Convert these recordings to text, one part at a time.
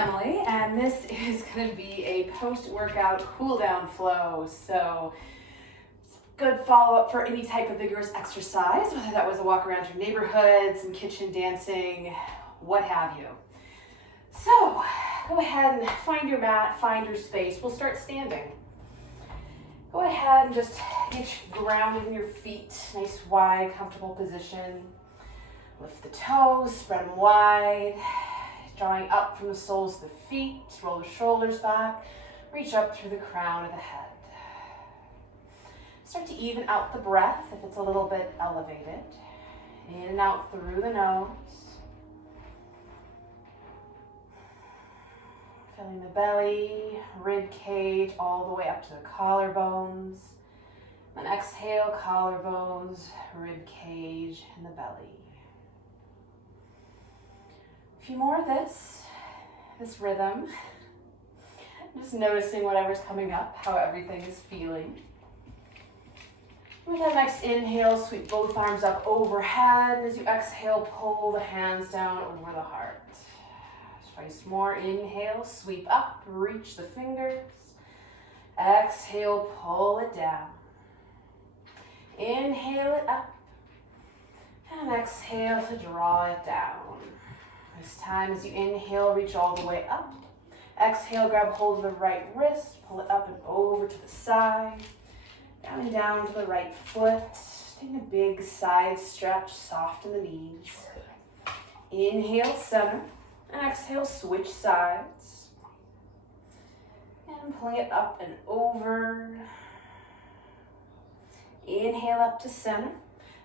Emily, and this is going to be a post-workout cool-down flow. So it's a good follow-up for any type of vigorous exercise, whether that was a walk around your neighborhood, some kitchen dancing, what have you. So go ahead and find your mat, find your space. We'll start standing. Go ahead and just get grounded in your feet, nice wide, comfortable position. Lift the toes, spread them wide. Drawing up from the soles of the feet, roll the shoulders back, reach up through the crown of the head. Start to even out the breath if it's a little bit elevated. In and out through the nose. Filling the belly, rib cage, all the way up to the collarbones. Then exhale, collarbones, rib cage, and the belly. A few more of this rhythm. Just noticing whatever's coming up, how everything is feeling. With that next inhale, sweep both arms up overhead. As you exhale, pull the hands down over the heart. Twice more, inhale, sweep up, reach the fingers. Exhale, pull it down. Inhale it up. And exhale to draw it down. This time, as you inhale, reach all the way up. Exhale, grab hold of the right wrist, pull it up and over to the side. Down and down to the right foot. Taking a big side stretch, soften the knees. Inhale, center. And exhale, switch sides. And pulling it up and over. Inhale up to center.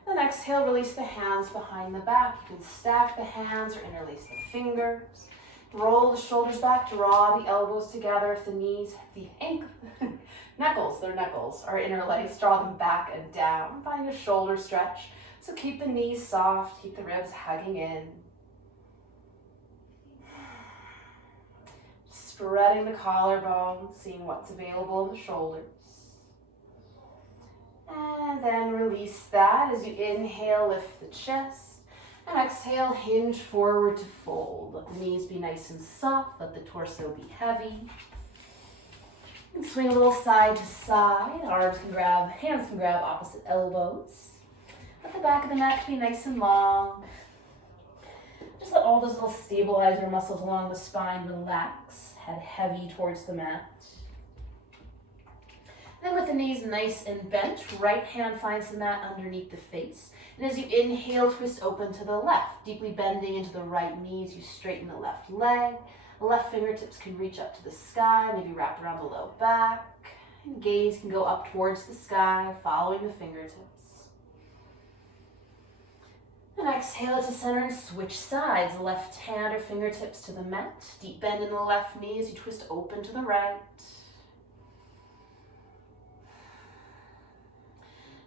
Then exhale, release the hands behind the back. You can stack the hands or interlace the fingers. Roll the shoulders back, draw the elbows together. If the knees, knuckles are interlaced, draw them back and down. Find a shoulder stretch. So keep the knees soft, keep the ribs hugging in. Spreading the collarbone, seeing what's available in the shoulders. And then release that as you inhale, lift the chest. And exhale, hinge forward to fold. Let the knees be nice and soft. Let the torso be heavy. And swing a little side to side. Hands can grab opposite elbows. Let the back of the neck be nice and long. Just let all those little stabilizer muscles along the spine relax. Head heavy towards the mat. Then with the knees nice and bent, right hand finds the mat underneath the face. And as you inhale, twist open to the left, deeply bending into the right knee as you straighten the left leg. The left fingertips can reach up to the sky, maybe wrap around the low back. And gaze can go up towards the sky, following the fingertips. And exhale to center and switch sides. Left hand or fingertips to the mat. Deep bend in the left knee as you twist open to the right.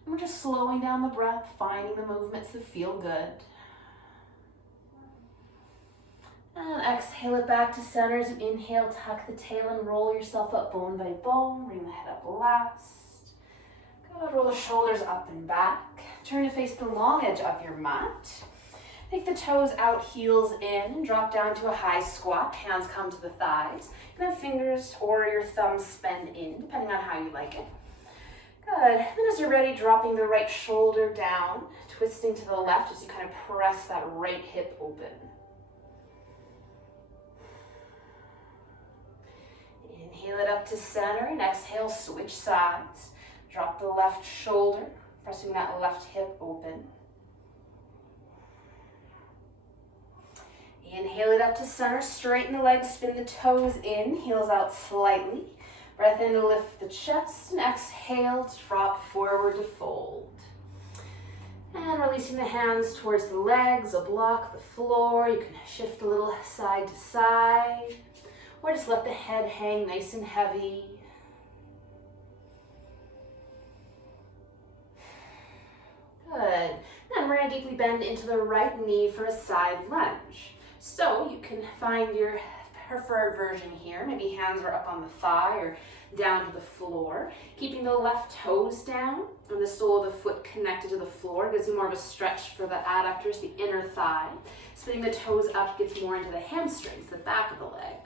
And we're just slowing down the breath, finding the movements that feel good. And exhale it back to center as you inhale, tuck the tail and roll yourself up bone by bone. Bring the head up last. Good, roll the shoulders up and back. Turn to face the long edge of your mat. Take the toes out, heels in, and drop down to a high squat. Hands come to the thighs. You can have fingers or your thumbs spend in, depending on how you like it. Good. Then as you're ready, dropping the right shoulder down, twisting to the left as you kind of press that right hip open. Inhale it up to center and exhale, switch sides. Drop the left shoulder, pressing that left hip open. Inhale it up to center, straighten the legs, spin the toes in, heels out slightly. Breath in to lift the chest, and exhale to drop forward to fold. And releasing the hands towards the legs, a block, the floor. You can shift a little side to side, or just let the head hang nice and heavy. Good. Then we're going to deeply bend into the right knee for a side lunge. So you can find your preferred version here. Maybe hands are up on the thigh or down to the floor. Keeping the left toes down and the sole of the foot connected to the floor gives you more of a stretch for the adductors, the inner thigh. Spinning the toes up gets more into the hamstrings, the back of the leg.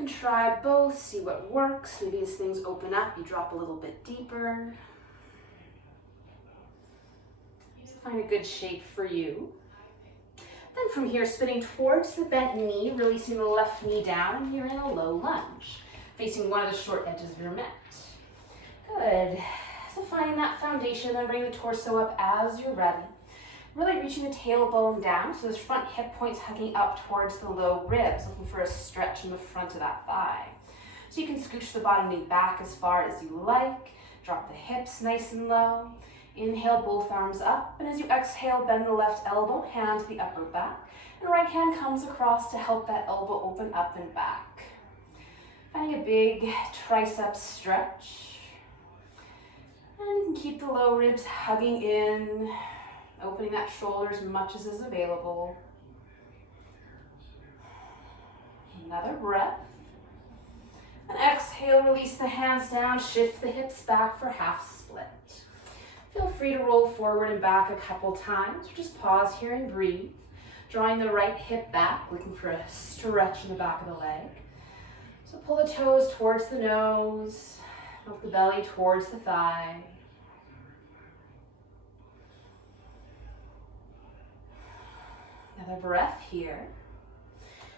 You can try both, see what works. Maybe as things open up, you drop a little bit deeper. So find a good shape for you. Then from here, spinning towards the bent knee, releasing the left knee down, and you're in a low lunge, facing one of the short edges of your mat. Good. So finding that foundation, then bring the torso up as you're ready. Really reaching the tailbone down, so those front hip points hugging up towards the low ribs, looking for a stretch in the front of that thigh. So you can scooch the bottom knee back as far as you like, drop the hips nice and low. Inhale, both arms up, and as you exhale, bend the left elbow, hand to the upper back, and right hand comes across to help that elbow open up and back. Finding a big tricep stretch. And you can keep the low ribs hugging in, opening that shoulder as much as is available. Another breath. And exhale, release the hands down, shift the hips back for half split. Feel free to roll forward and back a couple times, or just pause here and breathe. Drawing the right hip back, looking for a stretch in the back of the leg. So pull the toes towards the nose, move the belly towards the thigh. Another breath here.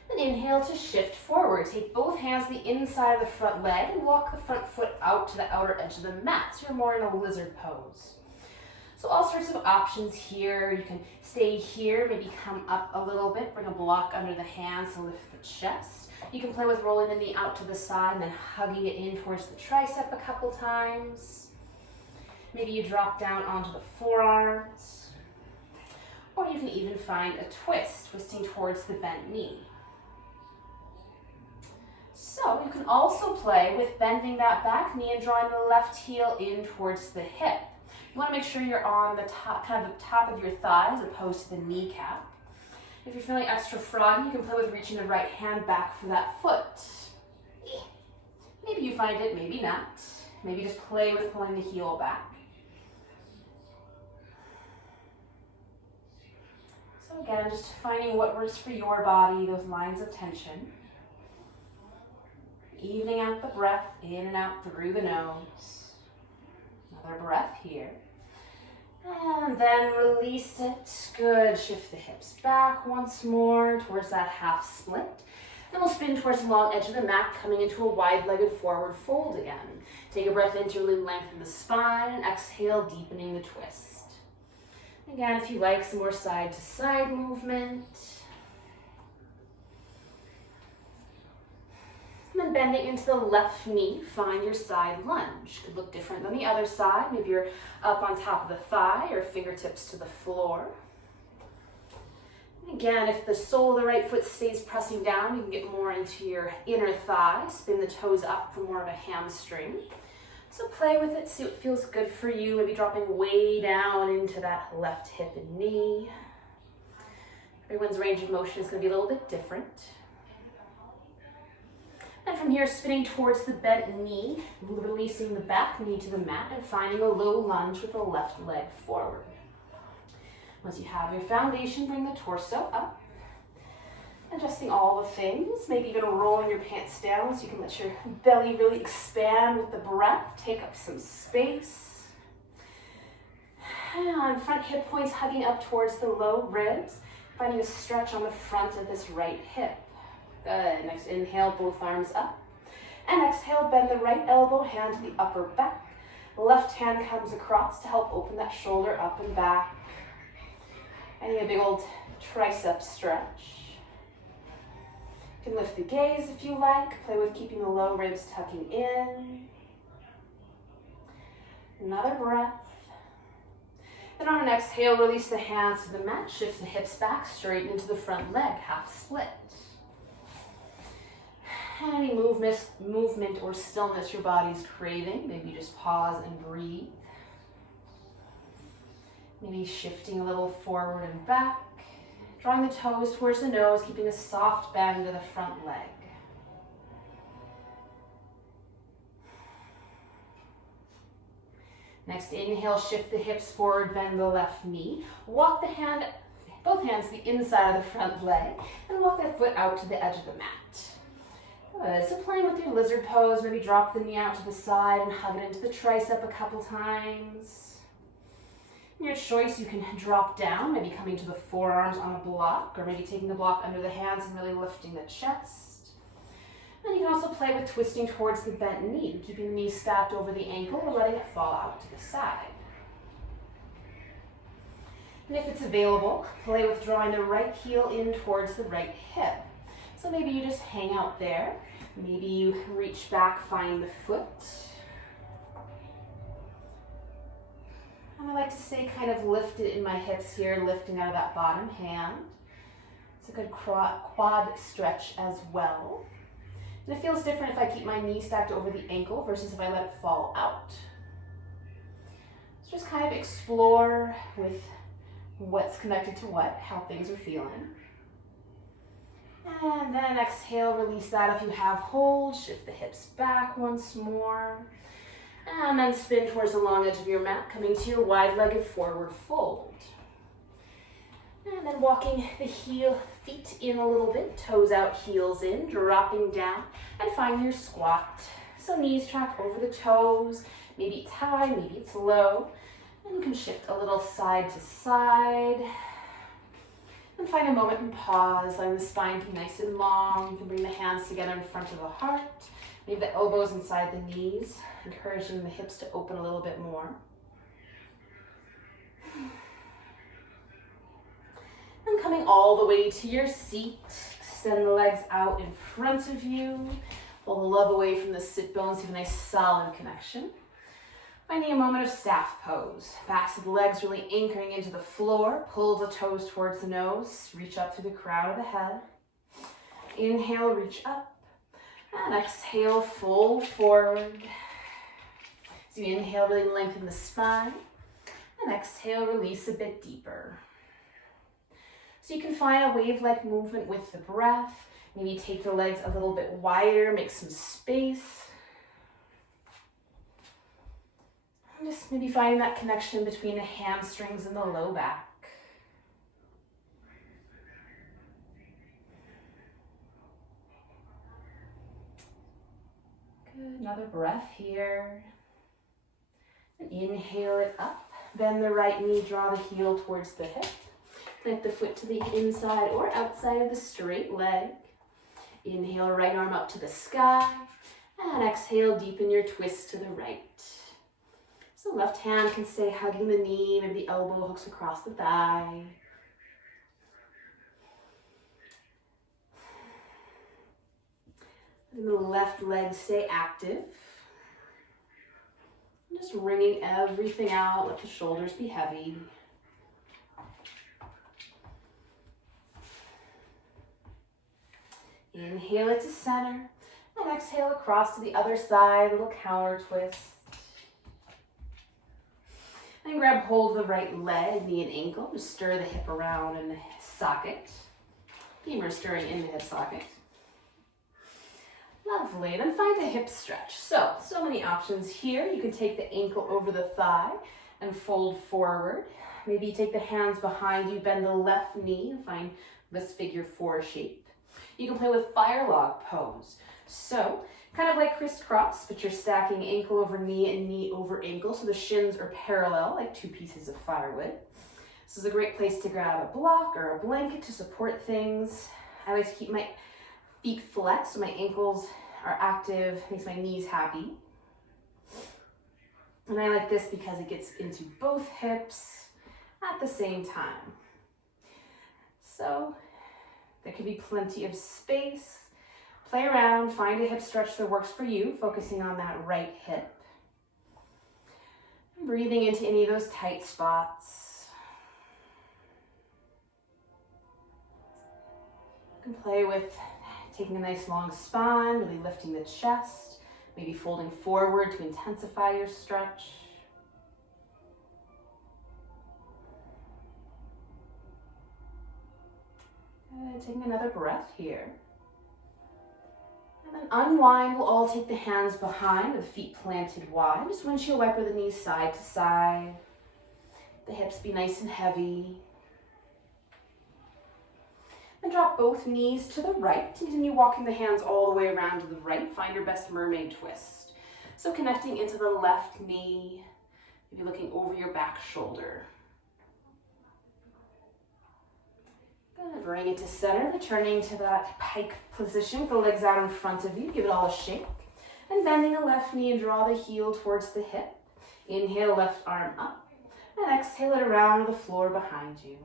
And inhale to shift forward. Take both hands to the inside of the front leg and walk the front foot out to the outer edge of the mat, so you're more in a lizard pose. So all sorts of options here. You can stay here, maybe come up a little bit, bring a block under the hands to lift the chest. You can play with rolling the knee out to the side and then hugging it in towards the tricep a couple times. Maybe you drop down onto the forearms. Or you can even find a twist, twisting towards the bent knee. So you can also play with bending that back knee and drawing the left heel in towards the hip. You want to make sure you're on the top, kind of the top of your thigh as opposed to the kneecap. If you're feeling extra froggy, you can play with reaching the right hand back for that foot. Maybe you find it, maybe not. Maybe just play with pulling the heel back. So again, just finding what works for your body, those lines of tension. Evening out the breath, in and out through the nose. Another breath here. And then release it. Good. Shift the hips back once more towards that half split. Then we'll spin towards the long edge of the mat, coming into a wide-legged forward fold again. Take a breath in to really lengthen the spine, and exhale, deepening the twist. Again, if you like, some more side-to-side movement. And then bending into the left knee, find your side lunge. Could look different than the other side. Maybe you're up on top of the thigh or fingertips to the floor. And again, if the sole of the right foot stays pressing down, you can get more into your inner thigh. Spin the toes up for more of a hamstring. So play with it, see what feels good for you. Maybe dropping way down into that left hip and knee. Everyone's range of motion is going to be a little bit different. And from here, spinning towards the bent knee, releasing the back knee to the mat and finding a low lunge with the left leg forward. Once you have your foundation, bring the torso up. Adjusting all the things, maybe even rolling your pants down so you can let your belly really expand with the breath. Take up some space. And front hip points hugging up towards the low ribs, finding a stretch on the front of this right hip. Good. Next, inhale, both arms up. And exhale, bend the right elbow, hand to the upper back. Left hand comes across to help open that shoulder up and back. Finding a big old tricep stretch. You can lift the gaze if you like. Play with keeping the low ribs tucking in. Another breath. Then on an exhale, release the hands to the mat. Shift the hips back, straighten into the front leg, half split. Any movement or stillness your body's craving, maybe just pause and breathe. Maybe shifting a little forward and back. Drawing the toes towards the nose, keeping a soft bend to the front leg. Next, inhale, shift the hips forward, bend the left knee. Walk both hands to the inside of the front leg, and walk that foot out to the edge of the mat. Good. So playing with your lizard pose, maybe drop the knee out to the side and hug it into the tricep a couple times. Your choice, you can drop down, maybe coming to the forearms on a block, or maybe taking the block under the hands and really lifting the chest. And you can also play with twisting towards the bent knee, keeping the knee stacked over the ankle or letting it fall out to the side. And if it's available, play with drawing the right heel in towards the right hip. So maybe you just hang out there. Maybe you reach back, find the foot. And I like to say kind of lift it in my hips here, lifting out of that bottom hand. It's a good quad stretch as well. And it feels different if I keep my knee stacked over the ankle versus if I let it fall out. So just kind of explore with what's connected to what, how things are feeling. And then exhale, release that if you have hold. Shift the hips back once more. And then spin towards the long edge of your mat, coming to your wide-legged forward fold. And then walking the feet in a little bit, toes out, heels in, dropping down, and find your squat. So knees track over the toes, maybe it's high, maybe it's low. And you can shift a little side to side. And find a moment and pause, letting the spine be nice and long. You can bring the hands together in front of the heart. Maybe the elbows inside the knees, encouraging the hips to open a little bit more. And coming all the way to your seat, extend the legs out in front of you. Pull the love away from the sit bones, have a nice solid connection. Finding a moment of staff pose. Backs of the legs really anchoring into the floor. Pull the toes towards the nose. Reach up through the crown of the head. Inhale, reach up. And exhale, fold forward. So you inhale, really lengthen the spine. And exhale, release a bit deeper. So you can find a wave-like movement with the breath. Maybe take the legs a little bit wider, make some space. And just maybe finding that connection between the hamstrings and the low back. Good, another breath here. And inhale it up. Bend the right knee, draw the heel towards the hip. Connect the foot to the inside or outside of the straight leg. Inhale, right arm up to the sky. And exhale, deepen your twist to the right. So left hand can stay hugging the knee, maybe the elbow hooks across the thigh. And the left leg stay active. And just wringing everything out, let the shoulders be heavy. Inhale it to center, and exhale across to the other side, little counter twist. Then grab hold of the right leg, knee and ankle, just stir the hip around in the socket. Femur stirring in the hip socket. Lovely, then find a hip stretch. So many options here. You can take the ankle over the thigh and fold forward. Maybe you take the hands behind you, bend the left knee and find this figure four shape. You can play with fire log pose. So kind of like crisscross, but you're stacking ankle over knee and knee over ankle. So the shins are parallel, like two pieces of firewood. This is a great place to grab a block or a blanket to support things. I like to keep my feet flexed so my ankles are active, makes my knees happy. And I like this because it gets into both hips at the same time. So there could be plenty of space. Play around, find a hip stretch that works for you, focusing on that right hip. And breathing into any of those tight spots. You can play with taking a nice long spine, really lifting the chest, maybe folding forward to intensify your stretch. Good. Taking another breath here. And then unwind. We'll all take the hands behind with feet planted wide. Just windshield wiper the knees side to side. The hips be nice and heavy. And drop both knees to the right. Continue walking the hands all the way around to the right. Find your best mermaid twist. So connecting into the left knee, maybe looking over your back shoulder. Good. Bring it to center, returning to that pike position with the legs out in front of you. Give it all a shake. And bending the left knee and draw the heel towards the hip. Inhale, left arm up. And exhale it around the floor behind you.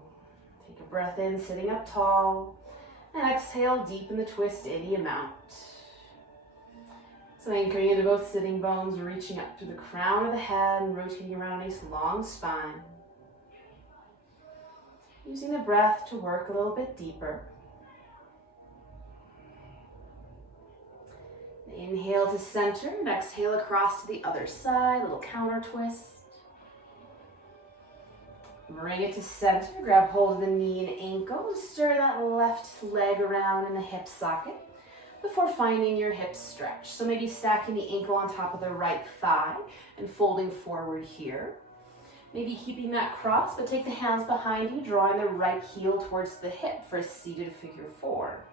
Take a breath in, sitting up tall. And exhale, deepen the twist any amount. So anchoring into both sitting bones, reaching up through the crown of the head, and rotating around a nice long spine. Using the breath to work a little bit deeper. Inhale to center and exhale across to the other side, a little counter twist. Bring it to center, grab hold of the knee and ankle, stir that left leg around in the hip socket before finding your hips stretch. So maybe stacking the ankle on top of the right thigh and folding forward here. Maybe keeping that cross, but take the hands behind you, drawing the right heel towards the hip for a seated figure four.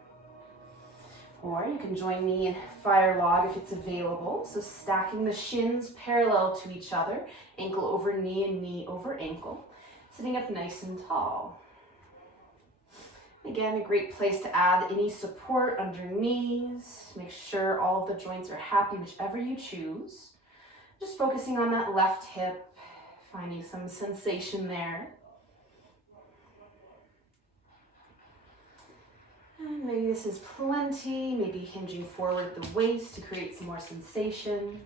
Or you can join me in fire log if it's available. So stacking the shins parallel to each other, ankle over knee and knee over ankle, sitting up nice and tall. Again, a great place to add any support under knees. Make sure all of the joints are happy, whichever you choose. Just focusing on that left hip, finding some sensation there. And maybe this is plenty, maybe hinging forward the waist to create some more sensation.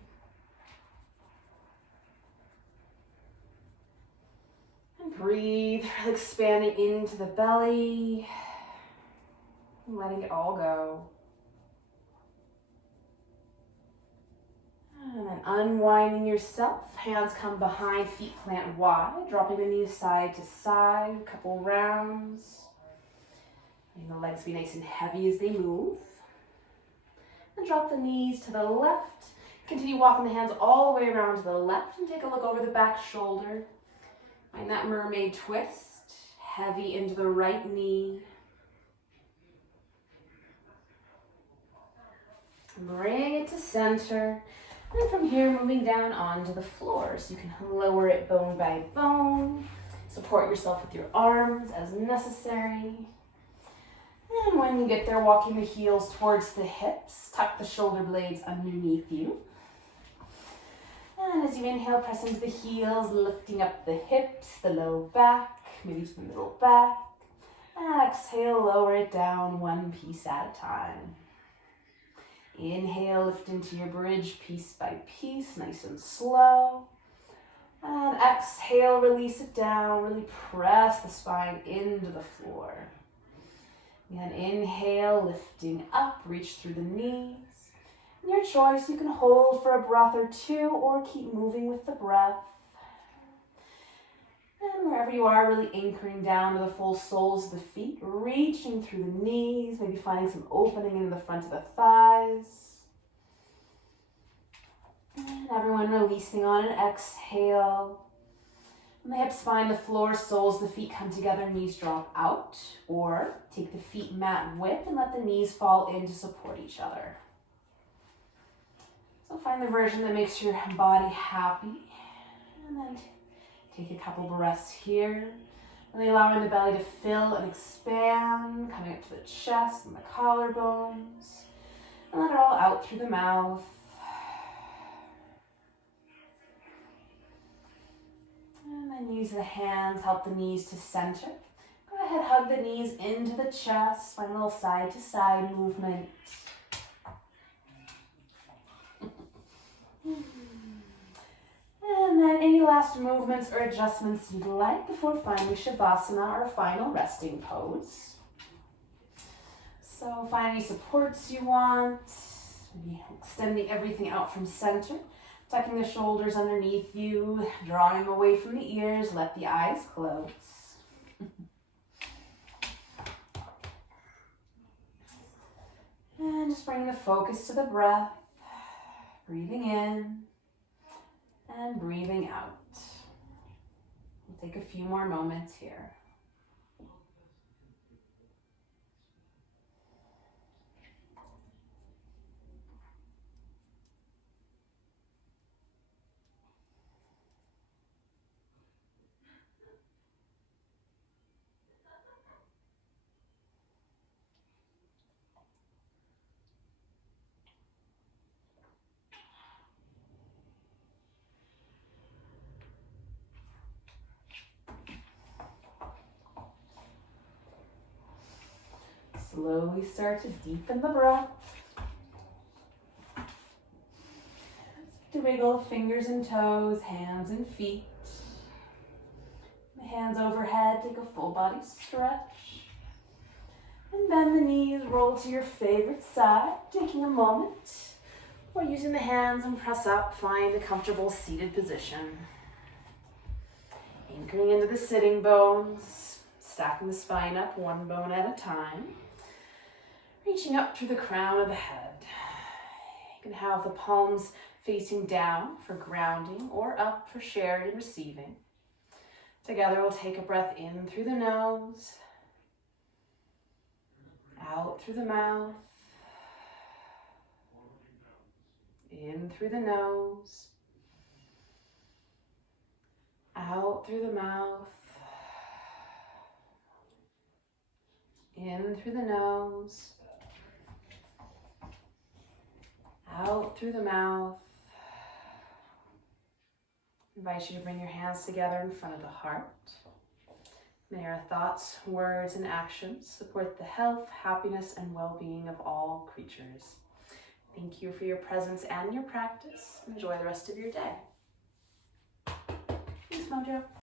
And breathe, expanding into the belly, and letting it all go. And then unwinding yourself, hands come behind, feet plant wide, dropping the knees side to side, a couple rounds. Letting the legs be nice and heavy as they move. And drop the knees to the left. Continue walking the hands all the way around to the left and take a look over the back shoulder. Find that mermaid twist, heavy into the right knee. Bring it to center. And from here, moving down onto the floor. So you can lower it bone by bone. Support yourself with your arms as necessary. And when you get there, walking the heels towards the hips, tuck the shoulder blades underneath you. And as you inhale, press into the heels, lifting up the hips, the low back, maybe to the middle back. And exhale, lower it down one piece at a time. Inhale, lift into your bridge piece by piece, nice and slow. And exhale, release it down, really press the spine into the floor. And inhale, lifting up, reach through the knees. And your choice, you can hold for a breath or two or keep moving with the breath. And wherever you are, really anchoring down to the full soles of the feet, reaching through the knees, maybe finding some opening in the front of the thighs. And everyone releasing on an exhale. When the hips find the floor, soles of the feet come together, knees drop out. Or take the feet mat width and let the knees fall in to support each other. So find the version that makes your body happy. And then take a couple breaths here. Really allowing the belly to fill and expand, coming up to the chest and the collarbones. And let it all out through the mouth. And then use the hands, help the knees to center. Go ahead, hug the knees into the chest, find a little side to side movement. And then any last movements or adjustments you'd like before finding Shavasana, our final resting pose. So find any supports you want, maybe extending everything out from center, tucking the shoulders underneath you, drawing away from the ears, let the eyes close. And just bring the focus to the breath, breathing in and breathing out. We'll take a few more moments here. Slowly start to deepen the breath. To wiggle fingers and toes, hands and feet. The hands overhead, take a full body stretch. And bend the knees, roll to your favorite side, taking a moment. Or using the hands and press up, find a comfortable seated position. Anchoring into the sitting bones, stacking the spine up one bone at a time. Reaching up through the crown of the head. You can have the palms facing down for grounding or up for sharing and receiving. Together we'll take a breath in through the nose, out through the mouth, in through the nose, out through the mouth, in through the nose, out through the mouth. Invite you to bring your hands together in front of the heart. May our thoughts, words, and actions support the health, happiness, and well-being of all creatures. Thank you for your presence and your practice. Enjoy the rest of your day. Thanks, Mojo.